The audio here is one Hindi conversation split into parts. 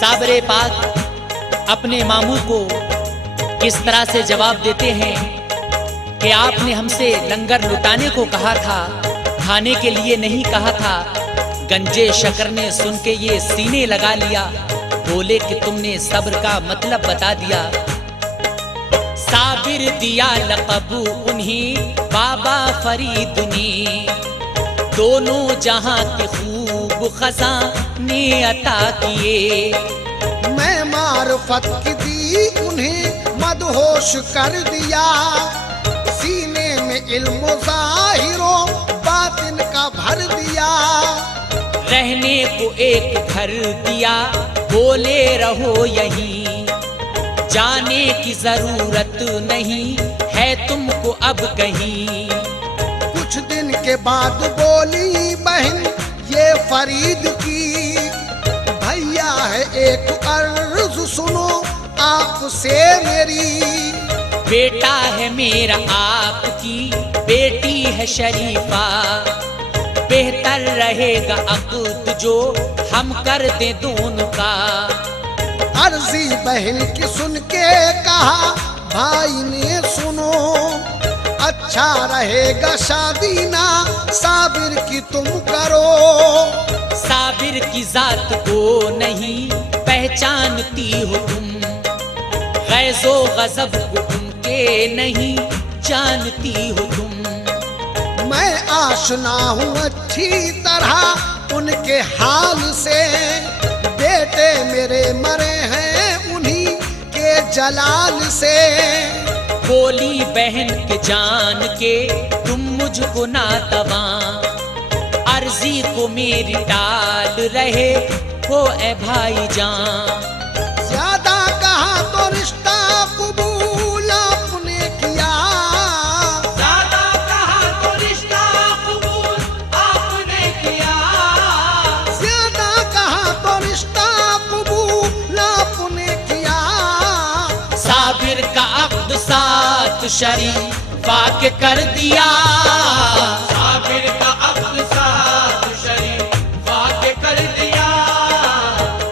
साबरे पाक अपने मामू को किस तरह से जवाब देते हैं कि आपने हमसे लंगर लुटाने को कहा था, खाने के लिए नहीं कहा था। गंजे शकर ने सुन के ये सीने लगा लिया, बोले कि तुमने सब्र का मतलब बता दिया। साबिर दिया लक़ब उन्हीं बाबा फरीद ने, दोनों जहां के खूब खजाने अता किए। मैं मार्फत की दी उन्हें मदहोश कर दिया, सीने में इल्म ज़ाहिरो बातिन का भर दिया। रहने को एक घर दिया, बोले रहो यहीं, जाने की जरूरत नहीं है तुमको अब कहीं। कुछ दिन के बाद बोली बहन ये फरीद की, भैया है एक अर्ज सुनो आपसे मेरी। बेटा है मेरा आपकी बेटी है शरीफा, बेहतर रहेगा अक़द जो हम कर दे दोनों का। अर्जी बहन की सुन के कहा भाई ने सुनो, अच्छा रहेगा शादी ना साबिर की तुम करो। साबिर की जात को नहीं पहचानती हो तुम, गैज़ो गज़ब को उनके नहीं जानती हो तुम। मैं आशना हूँ अच्छी तरह उनके हाल से, बेटे मेरे मरे हैं उन्हीं के जलाल से। बोली बहन के जान के तुम मुझको ना तवा, अर्जी को मेरी टाल रहे हो ए भाईजान। ज्यादा कहा तो रिश्ता कबूल आपने किया, ज्यादा कहा तो रिश्ता कबूल आपने किया। ज्यादा कहा तो रिश्ता कबूल आपने किया। साबिर का अक़्द साथ शरीफा के कर दिया, साबिर का अक़्द साथ शरीफा के कर दिया।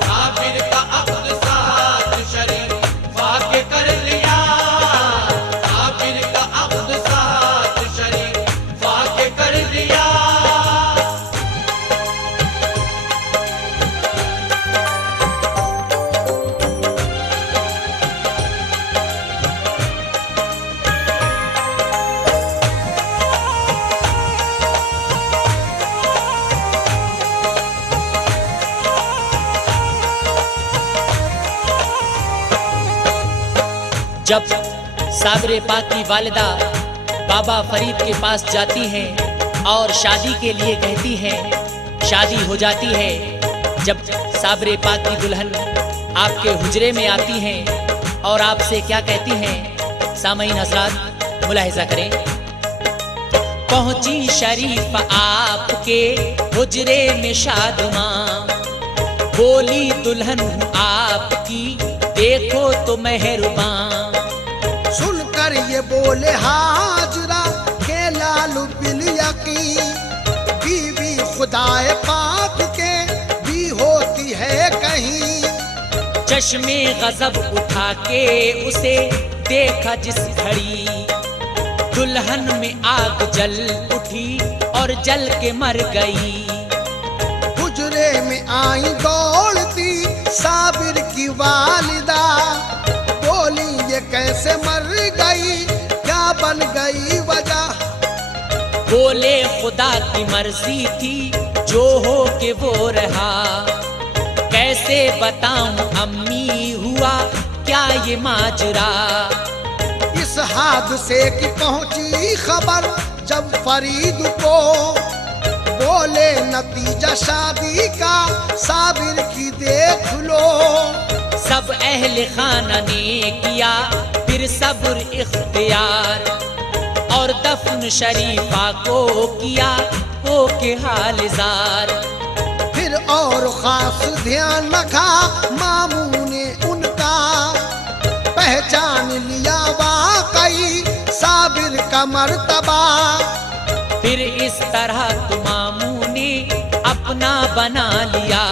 साबिर का अक़्द साथ शरीफा के कर दिया, साबिर का अक़्द साथ शरीफा के कर दिया। जब साबरे पाक की वालिदा बाबा फरीद के पास जाती हैं और शादी के लिए कहती हैं, शादी हो जाती है। जब साबरे पाक की दुल्हन आपके हुजरे में आती हैं और आपसे क्या कहती हैं, सामईन हज़रात मुलाहिज़ा करें। पहुंची शरीफ आपके हुजरे में शादमां, बोली दुल्हन हूँ आपकी देखो तो मेहरबान। सुनकर ये बोले हाजरा के लालू बिल यकीन, बीवी खुदाए पाक के भी होती है कहीं। चश्मे गजब उठा के उसे देखा जिस घड़ी, दुल्हन में आग जल उठी और जल के मर गई। हुजरे में आई दौड़ती साबिर की वालिदा, बोली ये कैसे मर गई क्या बन गई वजह। बोले खुदा की मर्जी थी जो हो के वो रहा, कैसे बताऊं अम्मी हुआ क्या ये माजरा। इस हादसे की पहुंची खबर जब फरीद को, बोले नतीजा शादी का साबिर की देख लो। सब अहले खाना ने किया फिर सब्र इख्तियार, और दफन शरीफा को किया हो के हालजार। फिर और खास ध्यान रखा मामू ने उनका, पहचान लिया वाकई साबिर का मर्तबा। फिर इस तरह तो मामू ने अपना बना लिया,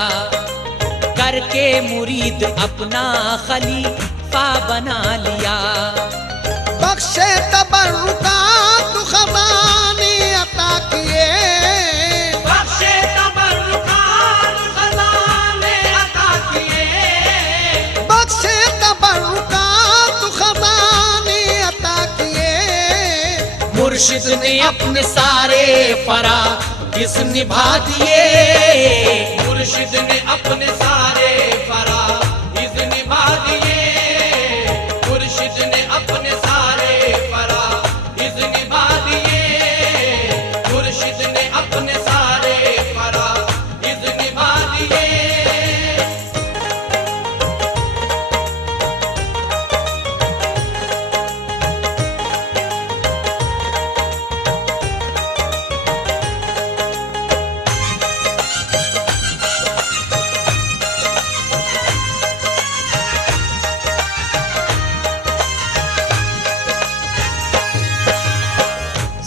कर करके मुरीद अपना खलीफा बना लिया। बख्शे तबर्रुकात खजाने अता किए, बख्शे तबर्रुकात खजाने अता किए, बख्शे तबर्रुकात खजाने अता किए। मुर्शिद ने अपने सारे फराइज़ निभा दिए, मुर्शिद ने अपने सारे फराइज़ निभा दिए, मुर्शिद ने अपने सारे फराइज़ निभा दिए, मुर्शिद ने अपने सारे फराइज़ निभा दिए।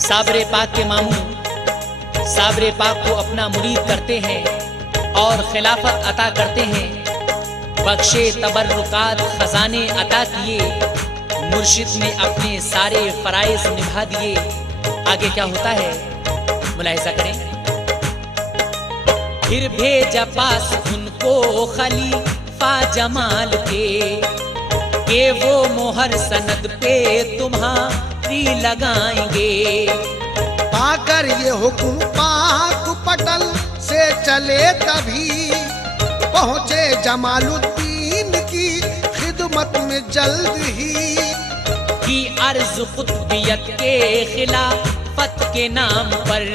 साबरे पाक के मामू साबरे पाक को अपना मुरीद करते हैं और खिलाफत अता करते हैं। बख्शे तबर्रुकात खजाने अता किए, मुर्शिद ने अपने सारे फराइज़ निभा दिए। आगे क्या होता है मुलाहिजा करें। फिर भेजा पास उनको खलीफा जमाल के वो मोहर सनद पे तुम्हारी लगाएंगे। पाकर ये हुक्म पाक पटल से चले तभी पहुँचे जमालुद्दीन की खिदमत में जल्द ही। की अर्ज कुतुबियत के खिलाफत के नाम पर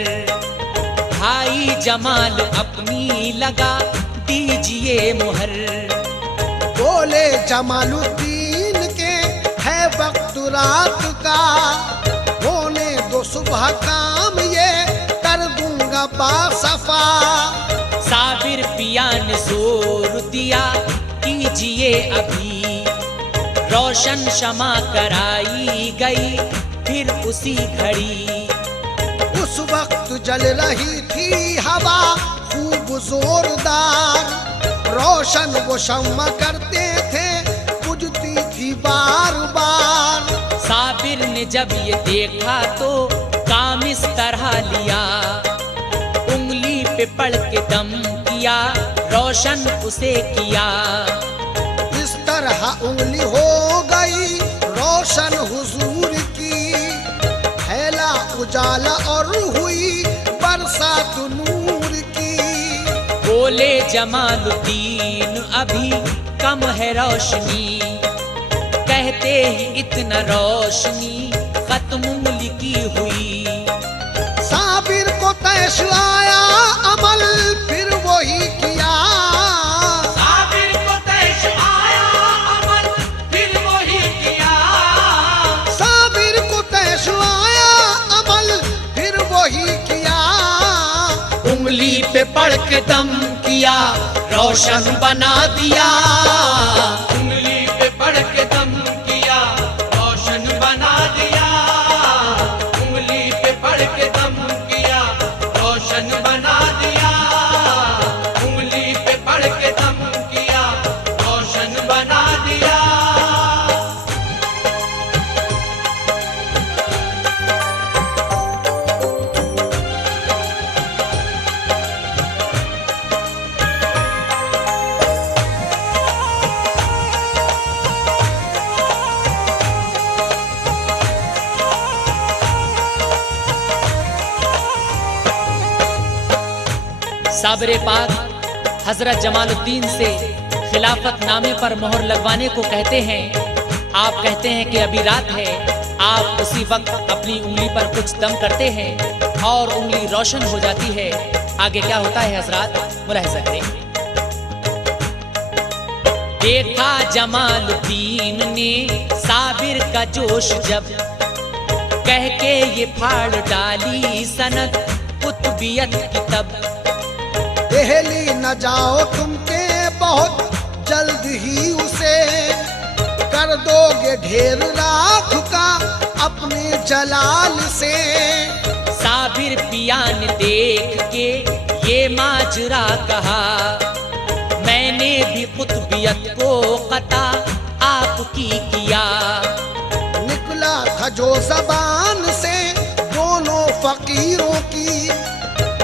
भाई जमाल अपनी लगा दीजिए मुहर। बोले जमालुद्दीन के है वक्त रात का, होने दो सुबह काम ये कर दूंगा बासफा। साबिर पिया ने जोर दिया कीजिए अभी, रोशन शमा कराई गई फिर उसी घड़ी। उस वक्त जल रही थी हवा खूब जोरदार, रोशन वो शम्मा करते थे बुझती थी बार बार। साबिर ने जब ये देखा तो काम इस तरह लिया, उंगली पे पड़ के दम किया, रोशन उसे किया। इस तरह उंगली हो गई रोशन हुजूर की, फैला उजाला और हुई बरसात नूर की। बोले जमालुद्दीन अभी कम है रोशनी, कहते ही इतना रोशनी खत्म उंगली की हुई। साबिर को तैश आया अमल फिर वही किया, साबिर को तैश आया अमल फिर वही किया। साबिर को तैश आया अमल फिर वही किया। उंगली पे पड़ के दम किया, रोशन बना दिया। उंगली पे पड़ के दम किया, रोशन बना दिया। उंगली पे पड़ के दम किया, रोशन बना दिया। उंगली पे पड़ के दम किया, रोशन बना दिया। साबरे पाक हजरत जमालुद्दीन से खिलाफत नामे पर मोहर लगवाने को कहते हैं। आप कहते हैं कि अभी रात है, आप उसी वक्त अपनी उंगली पर कुछ दम करते हैं और उंगली रोशन हो जाती है। आगे क्या होता है हजरत मुलाहिजा करें। देखा जमालुद्दीन ने साबिर का जोश जब, कह के ये फाड़ डाली सनद कुतुबियत की तब। देहली न जाओ तुमके बहुत जल्द ही उसे, कर दोगे ढेर राख का अपने जलाल से। साबिर पिया ने देख के ये माजरा कहा, मैंने भी कुतबियत को कता आपकी किया। निकला था जो जबान से दोनों फकीरों की,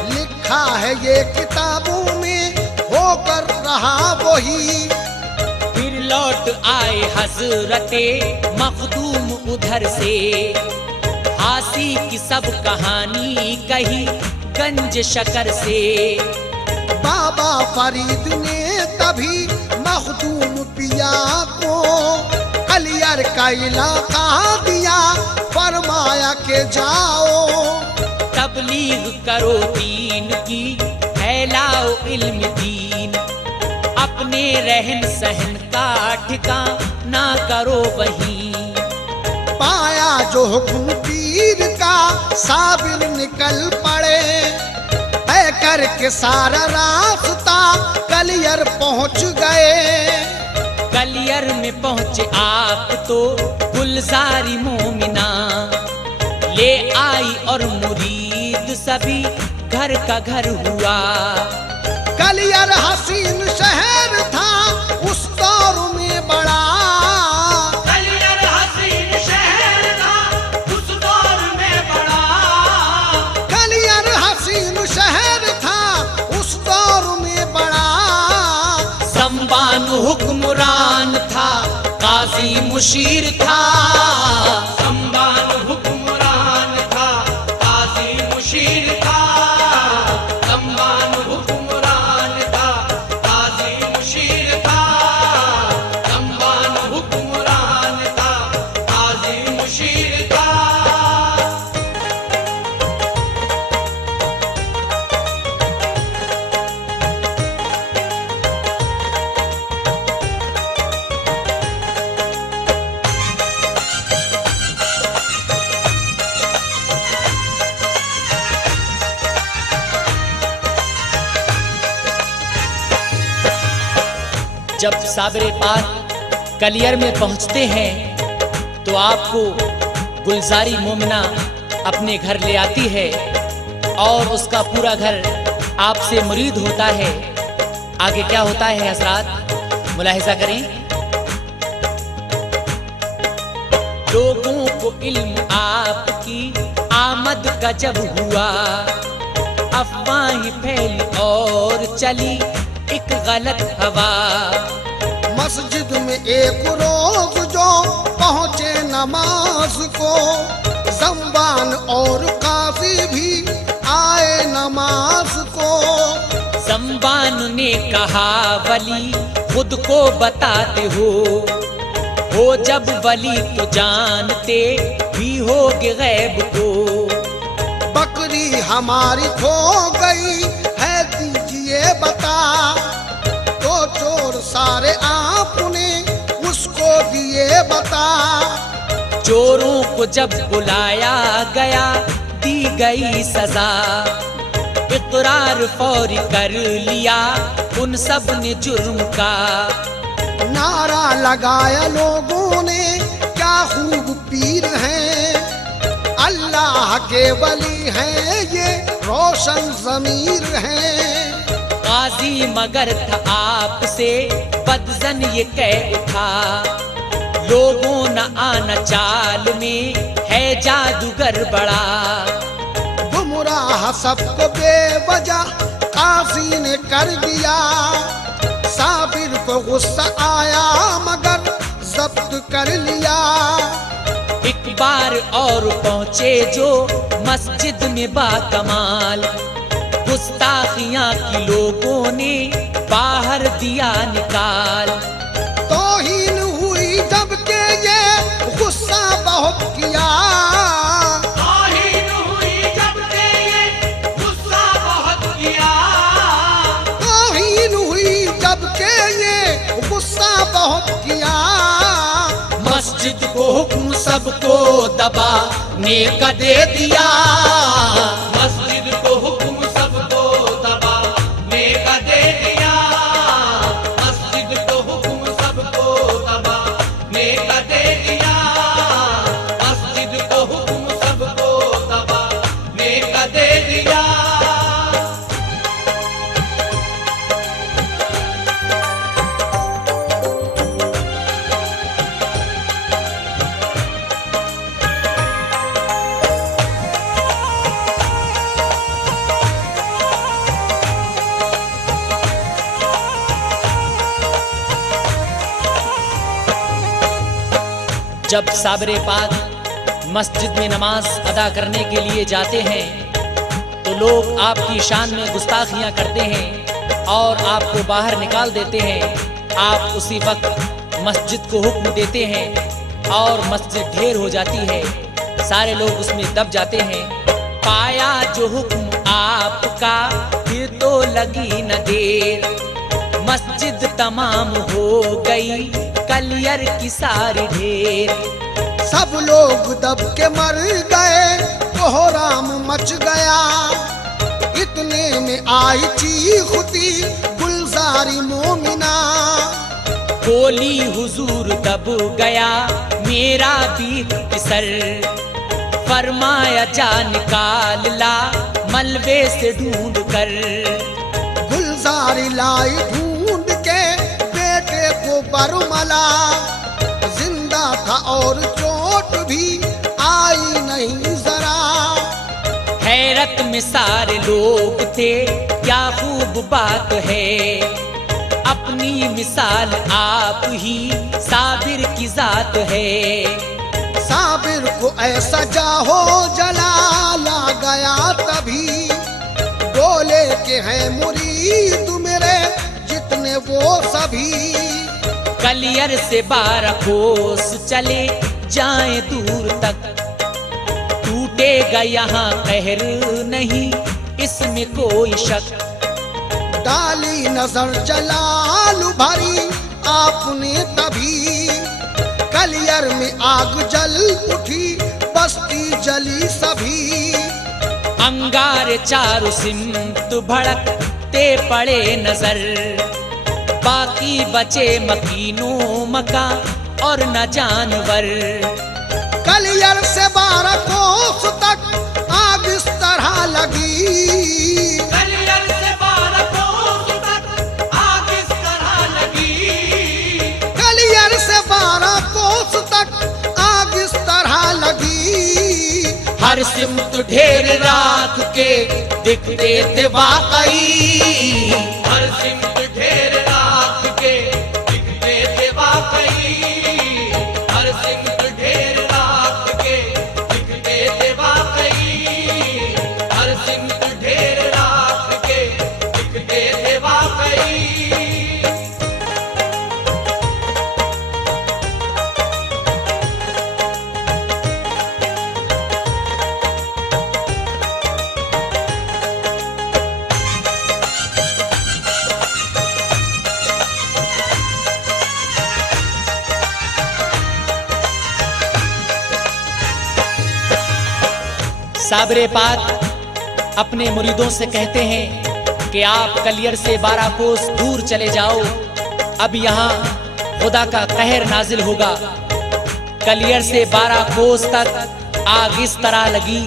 लिखा है ये किताबों में होकर रहा वही। फिर लौट आए हजरते मखदूम उधर से, हासी की सब कहानी कही गंज शकर से। बाबा फरीद ने तभी मखदूम पिया को कलियर का इलाका दिया, फरमाया के जाओ तबलीग करो दीन की, फैलाओ इल्म दीन, अपने रहन सहन का ठिकाना करो वहीं। पाया जो हुक्म पीर का साबिर निकल पड़े, तय करके सारा रास्ता कलियर पहुंच गए। कलियर में पहुंचे आप तो गुलजारी मोमिना ले आई और मुरीद सभी घर का घर हुआ। कलियर हसीन शहर था उस दौर में बड़ा, कलियर हसीन शहर था उस दौर में बड़ा। कलियर हसीन शहर था उस दौर में बड़ा। संबान हुक्मरान था, काजी मुशीर था। संबान हुक्मरान था, काजी मुशीर था। संबान हुक्मरान था, काजी मुशीर था। संबान हुक्मरान था, काजी मुशीर था। जब साबरे पाक कलियर में पहुंचते हैं तो आपको गुलजारी मोमिना अपने घर ले आती है और उसका पूरा घर आपसे मुरीद होता है। आगे क्या होता है हजरात, मुलाहिजा करें। लोगों को इल्म आपकी आमद का जब हुआ, अफवाहें फैली और चली एक गलत हवा। मस्जिद में एक रोज जो पहुंचे नमाज को, ज़ंबान और काजी भी आए नमाज को। ज़ंबान ने कहा वली खुद को बताते हो जब वली तो जानते भी होगे गैब को। बकरी हमारी खो गई है दीजिए बता, तो चोर सारे आपने उसको दिए बता। चोरों को जब बुलाया गया दी गई सजा, इकरार फौरी कर लिया उन सब ने जुर्म का। नारा लगाया लोगों ने क्या खूब पीर हैं, अल्लाह के वली हैं ये रोशन ज़मीर हैं। काजी मगर था आपसे बदजन ये कह उठा, लोगों न आना चाल में है जादूगर बड़ा। गुमराह सबको बेवजह काजी ने कर दिया, साबिर को गुस्सा आया मगर जब्त कर लिया। एक बार और पहुंचे जो मस्जिद में बाकमाल, गुस्ताखियां की लोगों ने बाहर दिया निकाल। तौहीन हुई जबकि ये गुस्सा बहुत किया, तौहीन हुई जबकि ये गुस्सा बहुत किया। तौहीन हुई जबकि ये गुस्सा बहुत किया। मस्जिद को हुक्म सबको दबाने का दे दिया, मस्जिद को हुक्म सबको दबाने का दे दिया। मस्जिद को हुक्म सबको दबाने का दे दिया। मस्जिद को हुक्म सबको दबाने का दे दिया। जब साबरे पाक मस्जिद में नमाज अदा करने के लिए जाते हैं तो लोग आपकी शान में गुस्ताखियां करते हैं और आपको बाहर निकाल देते हैं। आप उसी वक्त मस्जिद को हुक्म देते हैं और मस्जिद ढेर हो जाती है, सारे लोग उसमें दब जाते हैं। पाया जो हुक्म आपका फिर तो लगी न देर, मस्जिद तमाम हो गई कलियर की सारी ढेर। सब लोग दब के मर गए, कोहराम मच गया। इतने में आई चीखती गुलजारी मोमिना, बोली हुजूर दब गया मेरा भी फिसल, फरमाया जा निकाल ला मलबे से ढूंढ कर। गुलजारी लाई ढूंढ के बेटे को बरमला, जिंदा था और चोट भी आई नहीं जरा। हैरत में सारे लोग थे क्या खूब बात है, अपनी मिसाल आप ही साबिर की जात है। साबिर को ऐसा जाहो जलाला गया तभी, बोले के हैं मुरीद मेरे जितने वो सभी। कलियर से 12 कोस चले जाएं दूर तक, टूटेगा यहाँ कहर नहीं इसमें कोई शक। डाली नजर जलाल भरी आपने तभी, कलियर में आग जल उठी बस्ती जली सभी। अंगार चारों सिमत भड़कते पड़े नजर, बाकी बचे मकीनों मका और न जानवर। कलियर से 12 कोस तक आग इस तरह लगी, कलियर से 12 कोस तक आग इस तरह लगी। कलियर से 12 कोस तक आग इस तरह लगी। हर सिमत ढेर राख के दिखते थे वाकई, हर सिमत ढेर राख के दिखते थे वाकई, हर सिमत ढेर राख के दिखते थे वाकई, हर सिमत ढेर राख के दिखते थे वाकई। साबरे पाक अपने मुरीदों से कहते हैं कि आप कलियर से 12 कोस दूर चले जाओ, अब यहाँ खुदा का कहर नाजिल होगा। कलियर से 12 कोस तक आग इस तरह लगी,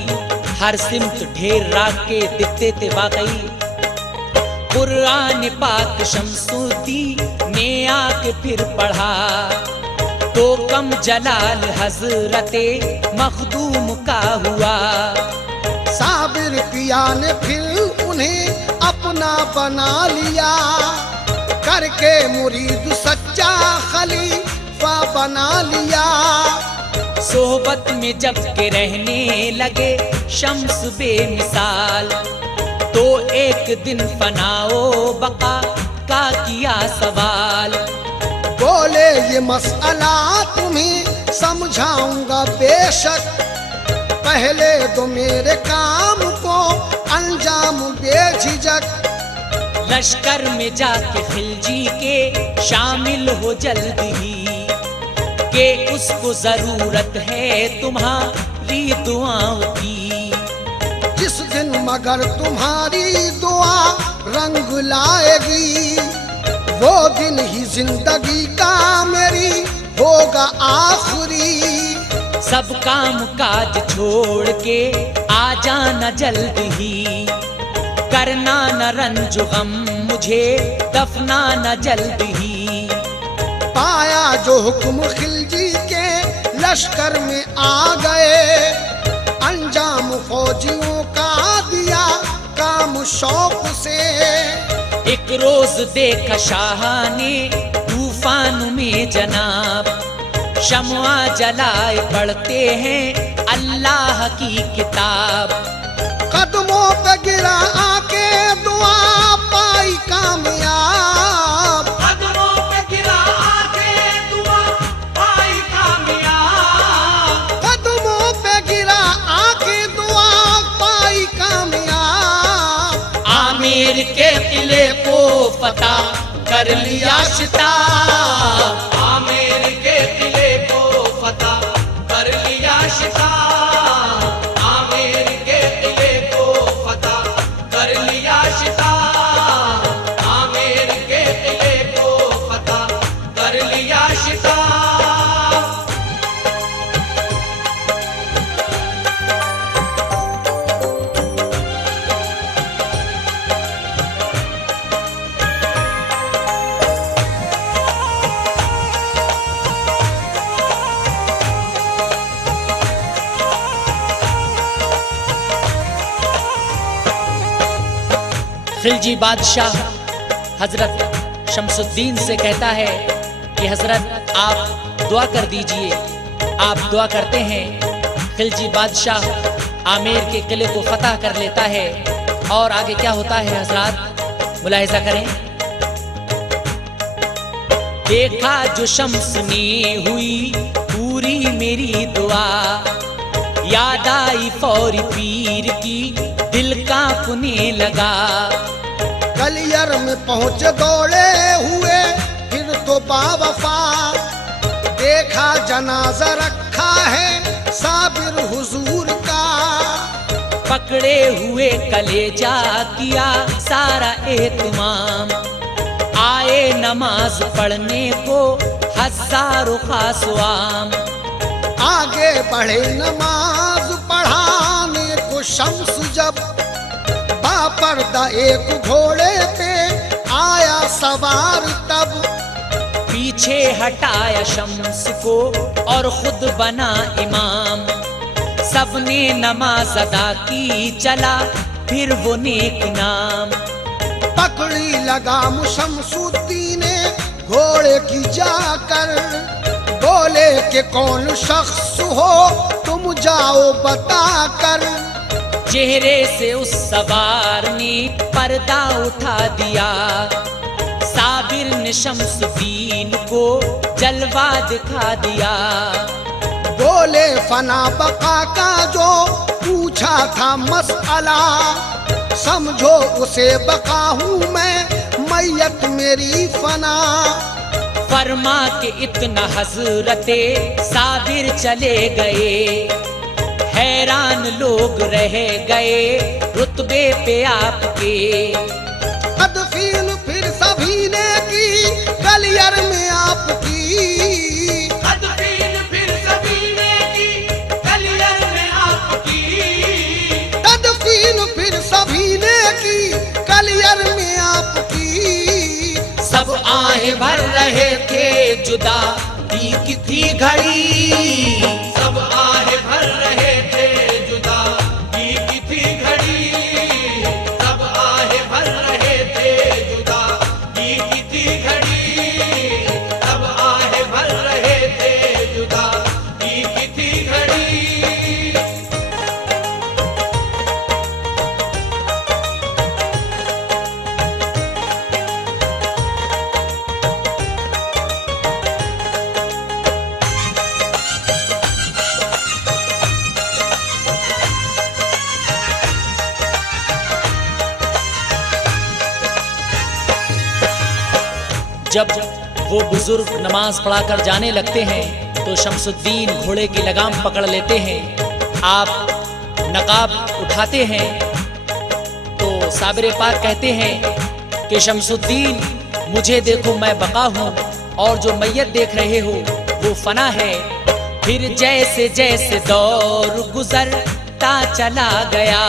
हर सिमत ढेर राख के दिखते थे वाकई। कुरान पाक शमसुद्दी ने आके फिर पढ़ा तो कम जलाल हजरते मखदूम का हुआ। साबिर पिया ने फिर उन्हें अपना बना लिया, करके मुरीद सच्चा खलीफा बना लिया। सोहबत में जब के रहने लगे शम्स बेमिसाल, तो एक दिन फनाओ बका का किया सवाल। बोले ये मसला तुम्हें समझाऊंगा बेशक, पहले तो मेरे काम को अंजाम बेझिझक। लश्कर में जाके खिलजी के शामिल हो जल्द ही, कि उसको जरूरत है तुम्हारी दुआओं की। जिस दिन मगर तुम्हारी दुआ रंग लाएगी, वो दिन ही जिंदगी का मेरी होगा आखिरी। सब काम काज छोड़ के आ जाना जल्द ही, करना न रंज गम मुझे दफना न जल्द ही। पाया जो हुक्म खिलजी के लश्कर में आ गए, अंजाम फौजियों का दिया काम शौक से। एक रोज देखा शाह ने तूफान में जनाब, शम्आ जलाए पढ़ते हैं अल्लाह की किताब। कदमों पे गिरा आके दुआ पाई कामयाब। कदमों पे गिरा आके दुआ पाई कामयाब। कदमों पे गिरा आके दुआ पाई कामयाब। आमिर के किले को फतह कर लिया शिताब। आमिर के किले को फतह कर लिया शिताब। आमिर के किले को फतह कर लिया शिताब। आमिर के किले को फतह कर लिया शिताब। खिलजी बादशाह हजरत शमसुद्दीन से कहता है कि हजरत आप दुआ कर दीजिए। आप दुआ करते हैं। खिलजी बादशाह आमेर के किले को फतह कर लेता है। और आगे क्या होता है हजरत, मुलाहिजा करें। देखा जो शम्स ने हुई पूरी मेरी दुआ, याद आई फौरी पीर की दिल कांपने लगा। कलियर में पहुंचे दौड़े हुए फिर तो बावफा, देखा जनाजा रखा है साबिर हुजूर का। पकड़े हुए कलेजा किया सारा एहतमाम, आए नमाज पढ़ने को हजारों खासवाम। आगे बढ़े नमाज पढ़ाने को शम्स जब, बापर्दा एक घोड़े पे आया सवार तब। पीछे हटाया शम्स को और खुद बना इमाम, सबने नमाज अदा की चला फिर वो नेक नाम। पकड़ी लगाम शमसुद्दीन घोड़े की जाकर, बोले कि कौन शख्स हो तुम जाओ बताकर। चेहरे से उस सवार ने पर्दा उठा दिया, साबिर ने शमसुद्दीन को जलवा दिखा दिया। बोले फना बका का जो पूछा था मसला, समझो उसे बका हूँ मैं मैयत मेरी फना। फरमा के इतना हजरते साबिर चले गए, हैरान लोग रह गए रुतबे पे आपके। तदफीन फिर सभी ने की कलियर में आपकी। तदफीन फिर सभी ने की कलियर में आपकी। तदफीन फिर सभी ने की कलियर में आपकी। सब आहें भर रहे थे जुदा की थी घड़ी। सब आहें भर रहे थे जुदा की थी घड़ी। सब आहें भर रहे थे जुदा की थी घड़ी। सब आहें भर रहे थे जुदा की थी घड़ी। जब वो बुजुर्ग नमाज पढ़ाकर जाने लगते हैं तो शमसुद्दीन घोड़े की लगाम पकड़ लेते हैं। आप नकाब उठाते हैं तो साबिर पाक कहते हैं कि शमसुद्दीन मुझे देखो मैं बका हूँ और जो मैयत देख रहे हो वो फना है। फिर जैसे जैसे दौर गुजरता चला गया,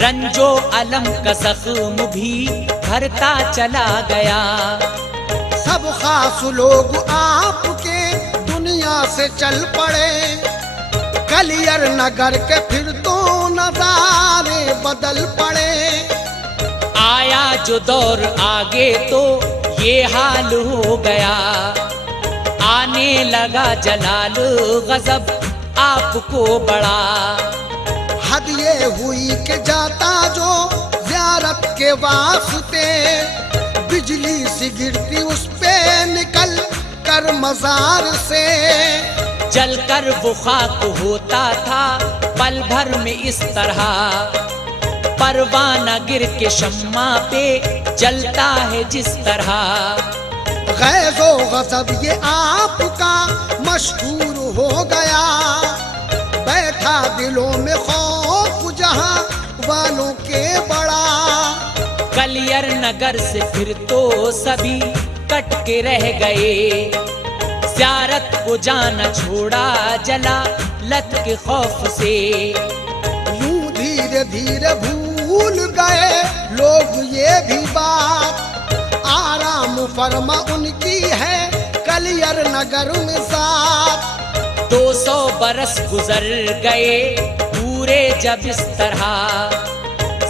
रंजो अलम का जख्म भी भरता चला गया। सब खास लोग आपके दुनिया से चल पड़े, कलियर नगर के फिर तो नजारे बदल पड़े। आया जो दौर आगे तो ये हाल हो गया, आने लगा जलाल गजब आपको बड़ा। हद ये हुई कि जाता जो ज़ियारत के वास्ते, बिजली सी गिरती उस पे निकल कर मजार से। जलकर वो खाक होता था पल भर में इस तरह, परवाना गिर के शम्मा पे जलता है जिस तरह। गैज़ो गज़ब ये आपका मशहूर हो गया, बैठा दिलों में खौफ जहां वालों के बड़ा। कलियर नगर से फिर तो सभी कट के रह गए, ज़ियारत को जाना छोड़ा जला लत के खौफ से। यूं धीरे धीरे भूल गए लोग ये भी बात, आराम फरमा उनकी है कलियर नगर में साथ। 200 बरस गुजर गए पूरे जब इस तरह,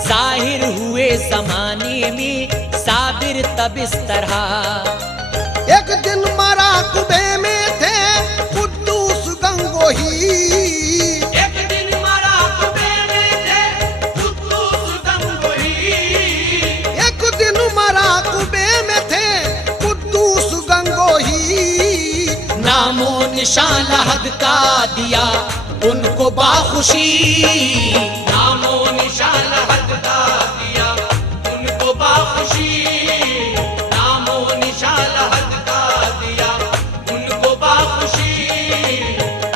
जाहिर हुए जमाने में साबिर तब इस तरह। एक दिन मराकबे में थे कुद्दूस गंगोही, एक दिन मराकबे में थे कुद्दूस गंगोही। एक दिन मराकबे में थे कुद्दूस गंगोही। नामो निशान हद का दिया उनको बाखुशी, नामो निशान हद का दिया उनको बाखुशी। नामो निशान हद का दिया उनको बाखुशी।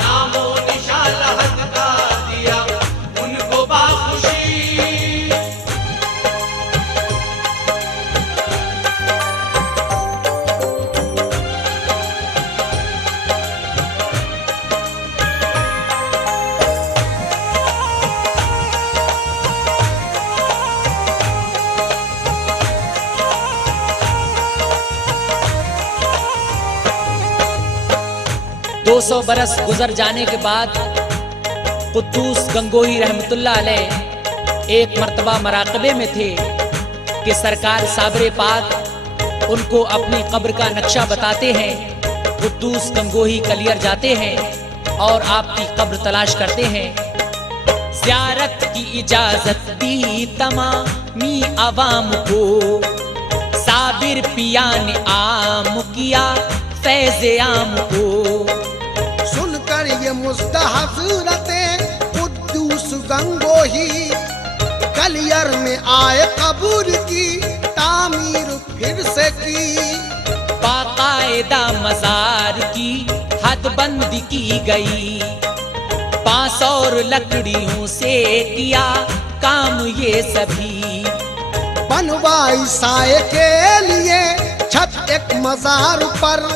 नामो निशान हद का दिया उनको बाखुशी। 200 बरस गुजर जाने के बाद कुद्दूस गंगोही रहमतुल्लाह अलैह एक मर्तबा मराकबे में थे कि सरकार साबरे पाक उनको अपनी कब्र का नक्शा बताते हैं। कुद्दूस गंगोही कलियर जाते हैं और आपकी कब्र तलाश करते हैं। ज़ियारत की इजाजत दी तमामी अवाम को, साबिर पिया ने आम किया फैज़ आम को। सुनकर ये मुज़्दा हज़रते कुद्दूस गंगोही, कलियर में आए कब्र की तामीर फिर से की। बाकायदा मज़ार की हदबंदी की गई, बांस और लकड़ियों से किया काम ये सभी। बनवाई साए के लिए छत एक मज़ार पर,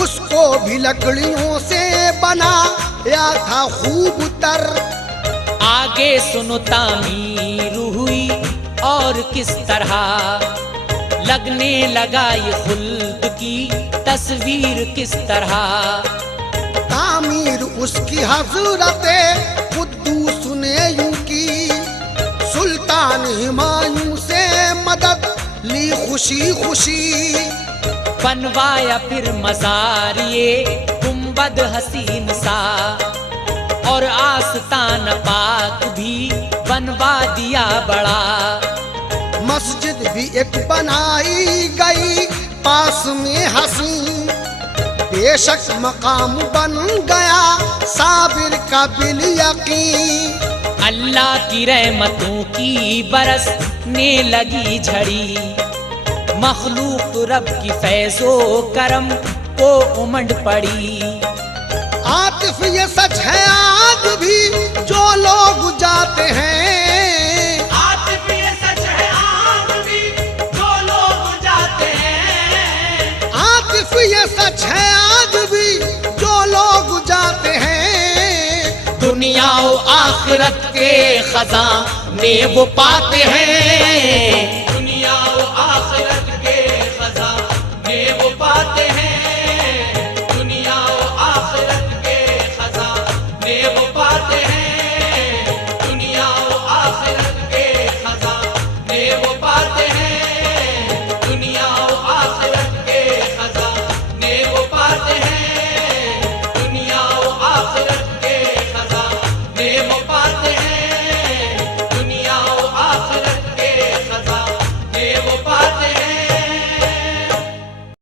उसको भी लकड़ियों से बनाया था खूब तर। आगे सुनो तामीर हुई और किस तरह, लगने लगा ये खुल्द की तस्वीर किस तरह। तामीर उसकी हज़रते कुद्दूस ने यूं की, सुल्तान हुमायूं से मदद ली खुशी खुशी। बनवाया फिर मज़ार ये गुंबद हसीन सा, और आस्तान पाक भी बनवा दिया बड़ा। मस्जिद भी एक बनाई गई पास में हसीन, बेशक मकाम बन गया साबिर का बिल यकीन। अल्लाह की रहमतों की बरसने लगी झड़ी, मखलूक रब की फैज़ो करम को उमंड पड़ी। आतिफ ये सच है आज भी जो लोग जाते हैं, आतिफ ये सच है आज भी जो लोग जाते हैं। आतिफ ये सच है आज भी जो लोग जाते हैं। दुनिया और आखिरत के खजाने वो पाते हैं।